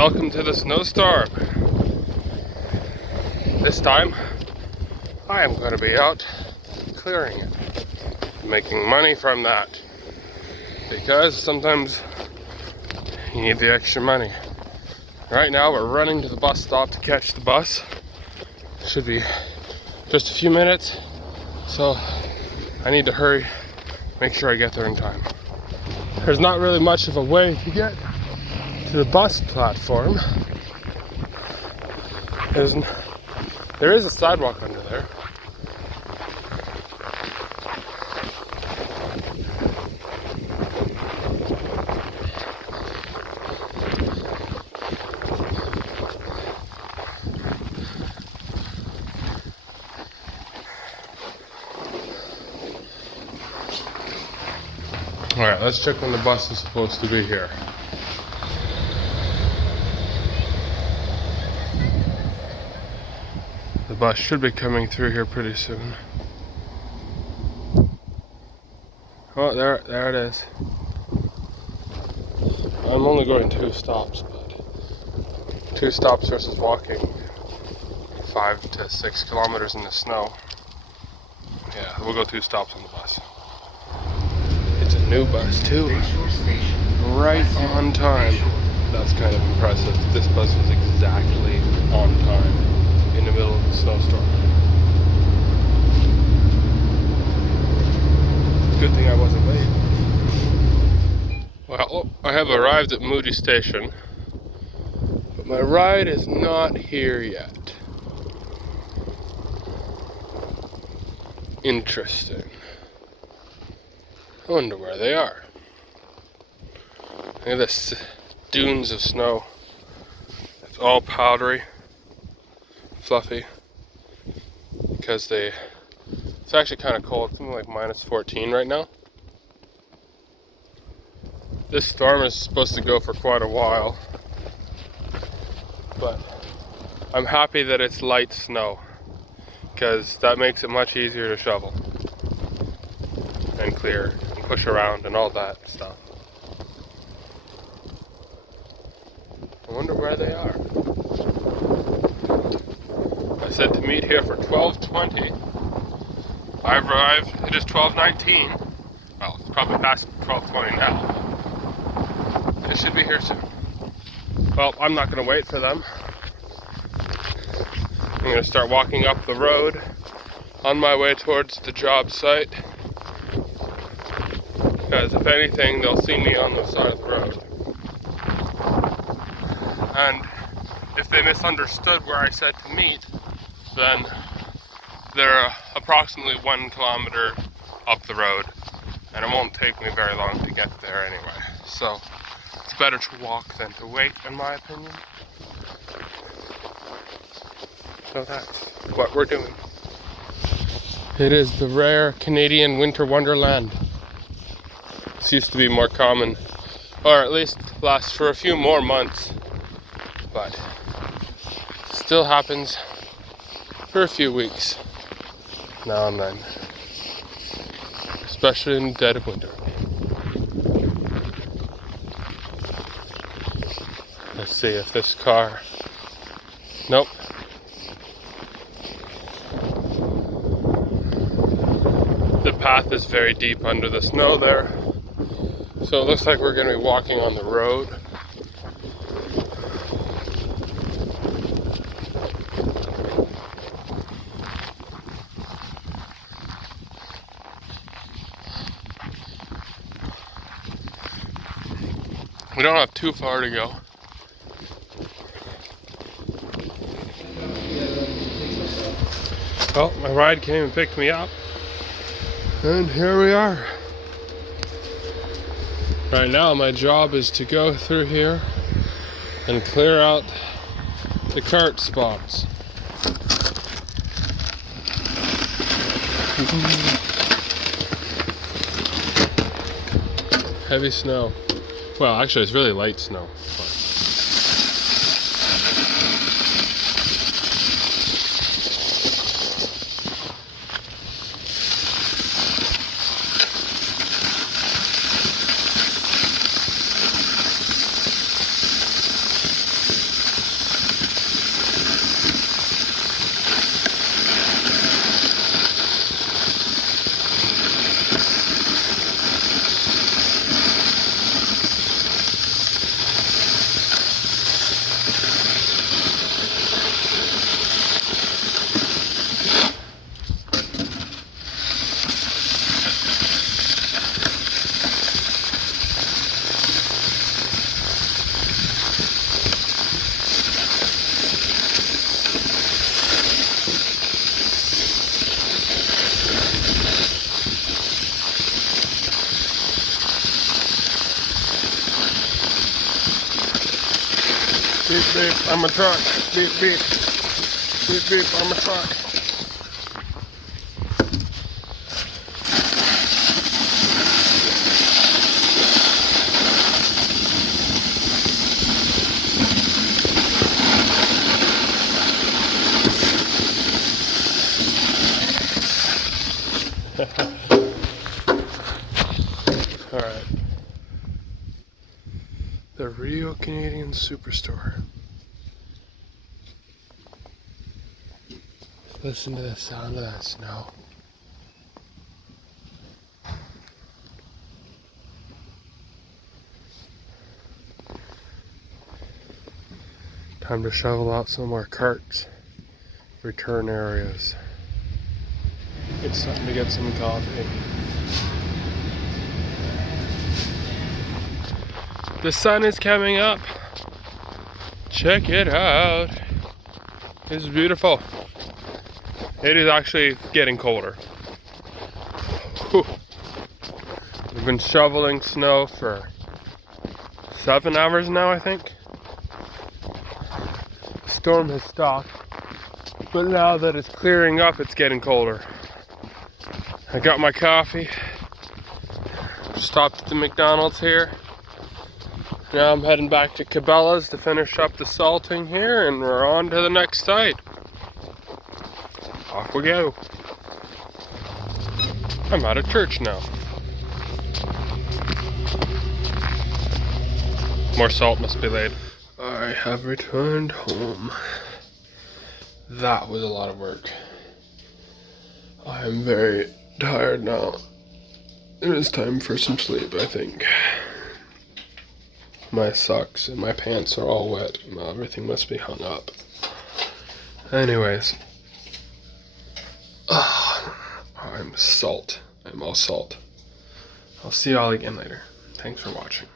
Welcome to the SnowStorm. This time, I am going to be out clearing it, making money from that, because sometimes you need the extra money. Right now, we're running to the bus stop to catch the bus. Should be just a few minutes, so I need to hurry, make sure I get there in time. There's not really much of a way to get to the bus platform. There is a sidewalk under there. Alright, let's check when the bus is supposed to be here. The bus should be coming through here pretty soon. Oh, there it is. I'm only going 2 stops, but 2 stops versus walking 5 to 6 kilometers in the snow. Yeah, we'll go 2 stops on the bus. It's a new bus too, right on time. That's kind of impressive. This bus was exactly on time in the middle of the snowstorm. Good thing I wasn't late. Well, I have arrived at Moody Station, but my ride is not here yet. Interesting. I wonder where they are. Look at this dunes of snow. It's all powdery, fluffy, because it's actually kind of cold. It's something like minus 14 right now. This storm is supposed to go for quite a while, but I'm happy that it's light snow, because that makes it much easier to shovel and clear and push around and all that stuff. I wonder where they are. I said to meet here for 12:20. I arrived, it is 12:19. Well, it's probably past 12:20 now. They should be here soon. Well, I'm not going to wait for them. I'm going to start walking up the road on my way towards the job site. Because if anything, they'll see me on the side of the road. And if they misunderstood where I said to meet, then they're approximately 1 kilometer up the road, and it won't take me very long to get there anyway. So it's better to walk than to wait, in my opinion. So that's what we're doing. It is the rare Canadian winter wonderland. This used to be more common, or at least last for a few more months, but still happens for a few weeks now and then, especially in the dead of winter. Let's see if this car, nope. The path is very deep under the snow there, so it looks like we're going to be walking on the road. We don't have too far to go. Well, my ride came and picked me up, and here we are. Right now my job is to go through here and clear out the cart spots. Heavy snow. Well, actually it's really light snow. Beep beep, I'm a truck. Beep beep. Beep beep, I'm a truck. Alright. The Rio Canadian Superstore. Listen to the sound of that snow. Time to shovel out some more carts. Return areas. It's time to get some coffee. The sun is coming up. Check it out. It's beautiful. It is actually getting colder. Whew. We've been shoveling snow for 7 hours now, I think. Storm has stopped, but now that it's clearing up, it's getting colder. I got my coffee. Stopped at the McDonald's here. Now I'm heading back to Cabela's to finish up the salting here, and we're on to the next site. Off we go. I'm out of church now. More salt must be laid. I have returned home. That was a lot of work. I am very tired now. It is time for some sleep, I think. My socks and my pants are all wet. Everything must be hung up. Anyways. I'm salt. I'm all salt. I'll see y'all again later. Thanks for watching.